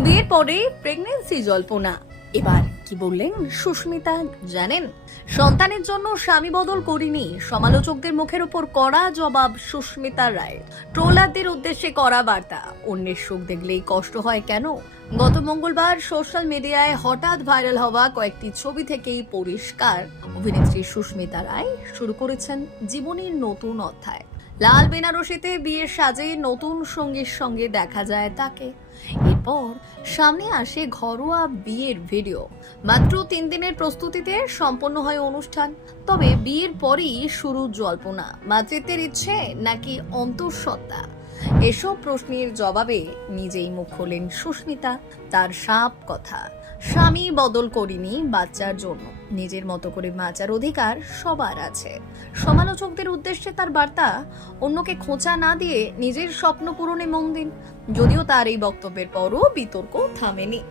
বিয়ের পরে প্রেগন্যান্সি জল্পনা। এবার কি বললেন সুস্মিতা জানেন? সন্তানের জন্য স্বামী বদল করিনি, সমালোচকদের মুখের উপর কড়া জবাব সুস্মিতা রায়। ট্রোলারদের উদ্দেশ্যে কড়া বার্তা, অন্যের সুখ দেখলেই কষ্ট হয় কেন? গত মঙ্গলবার সোশ্যাল মিডিয়ায় হঠাৎ ভাইরাল হওয়া কয়েকটি ছবি থেকেই পরিষ্কার, অভিনেত্রী সুস্মিতা রায় শুরু করেছেন জীবনের নতুন অধ্যায়। লাল বেনারসিতে বিয়ের সাজে নতুন সঙ্গীর সঙ্গে দেখা যায় তাকে। এরপর সামনে আসে ঘরোয়া বিয়ের ভিডিও। মাত্র 3 দিনের প্রস্তুতিতে সম্পন্ন হয় অনুষ্ঠান। তবে বিয়ের পরই শুরু জল্পনা, মাতৃত্বের ইচ্ছে নাকি অন্তঃসত্ত্বা? এসব প্রশ্নের জবাবে নিজেই মুখ খোলেন সুস্মিতা। তার সাপ কথা, স্বামী বদল করিনি বাচ্চার জন্য, নিজের মতো করে বাঁচার অধিকার সবার আছে। সমালোচকদের উদ্দেশ্যে তার বার্তা, অন্যকে খোঁচা না দিয়ে নিজের স্বপ্ন পূরণে মন দিন। যদিও তার এই বক্তব্যের পরও বিতর্ক থামেনি।